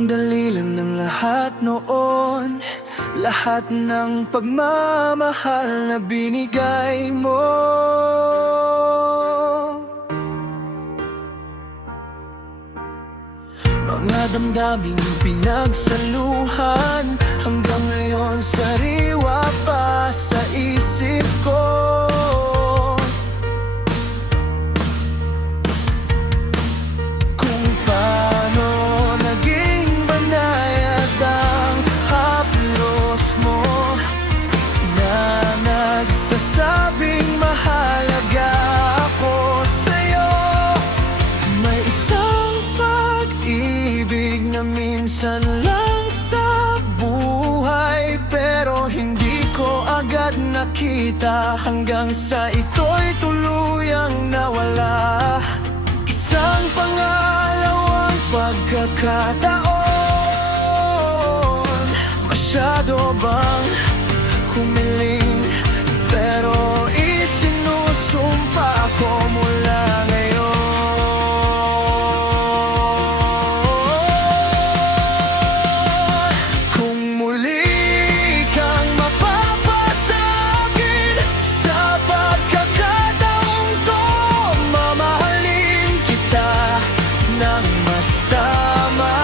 Ang dahilan ng lahat noon, lahat ng pagmamahal na binigay mo. Mga damdaming pinagsaluhan, hanggang ngayon sariwa pa sa isip ko. Kung paano naging banayad ang haplos mo, na nagsasabing mahalaga ako sa'yo. May isang pag-ibig na minsan lang sa buhay, pero hindi ko agad nakita hanggang sa ito'y tuluyang nawala. Isang pangalawang pagkakataon, masyado bang humiling? Pero isinusumpa ko mula ngayon, kung muli kang mapapasakin sa pagkakataong to, mamahalin kita ng mas tama.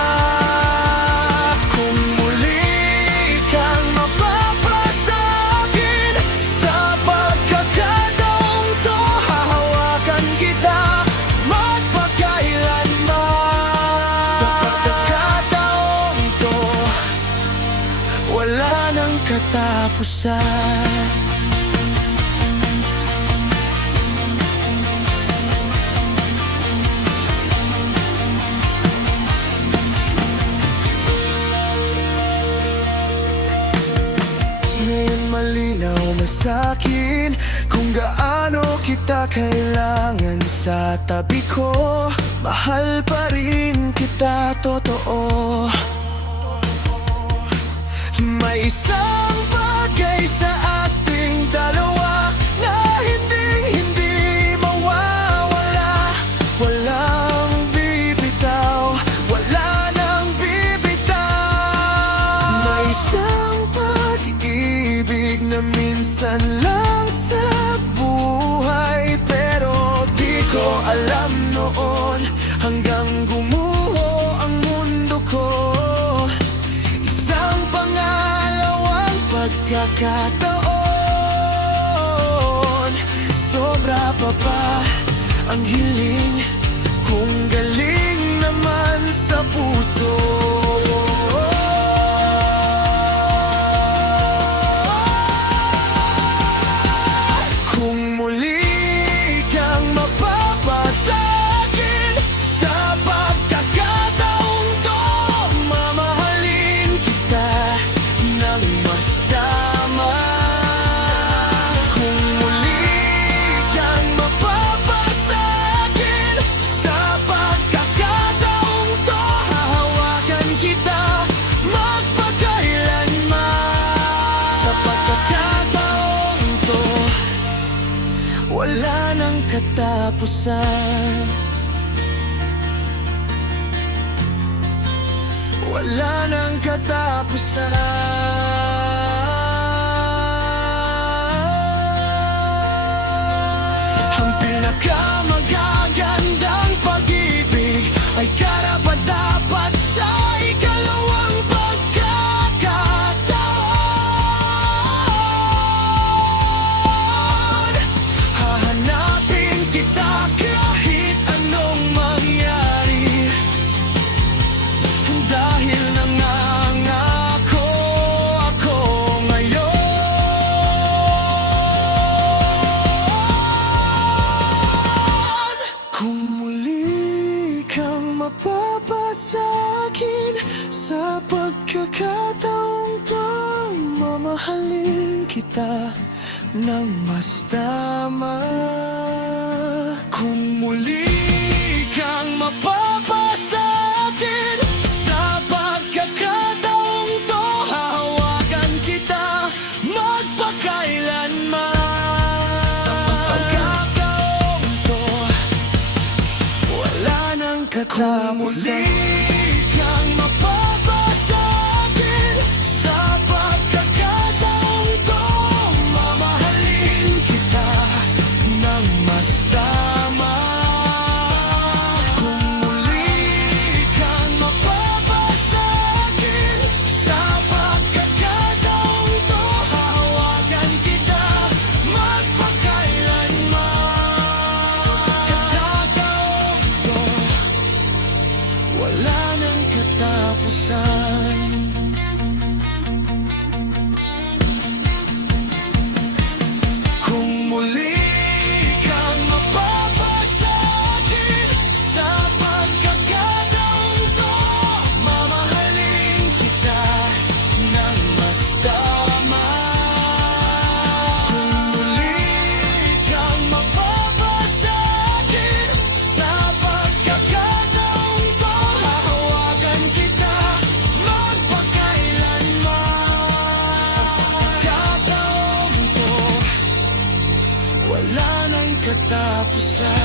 Kung muli kang mapapasakin sa pagkakataong to, hahawakan kita magpakailanman. Sa pagkakataong to, wala nang katapusan. Ngayon malinaw na sa'kin kung gaano kita kailangan sa tabi ko. Mahal pa rin kita, totoo. May isang bagay sa ating dalawa na hindi mawawala. Walang bibitaw, wala nang bibitaw. May isang pag-ibig na minsan lang sa buhay, pero di ko alam noon hanggang gumuho ang mundo ko. Isang pangalawang pagkakataon, sobra pa ba ang hiling kung galing naman sa puso? Kung muli kang mapapasakin sa pagkakataong to, mamahalin kita ng mas tama. Kung muli kang mapapasakin sa pagkakataong to, hahawakan kita magpakailanman. Sa pagkakataong to, wala nang katapusan. Wala nang katapusan. Ang pinakamagagandang pag-ibig ay karapat-dapat sa ikalawang pagkakataon. Hahanapin kita kahit anong mangyari, dahil nangangako ako ngayon. Kung muli kang mapapasakin sa pagkakataong to, mamahalin kita ng mas tama. Kung muli kang mapapasakin sa pagkakataong to, hahawakan kita magpakailanman. Sa pagkakataong to, wala nang katapusan. Kung muli kang mapapasakin katapusan. Kung muli kang mapapasakit sa pagkakataong to, mamahalin kita ng mas tama. Kung muli kang mapapasakit sa pagkakataong to, hahawakan kita magpakailanman. Sa pagkakataong to, wala nang katapusan.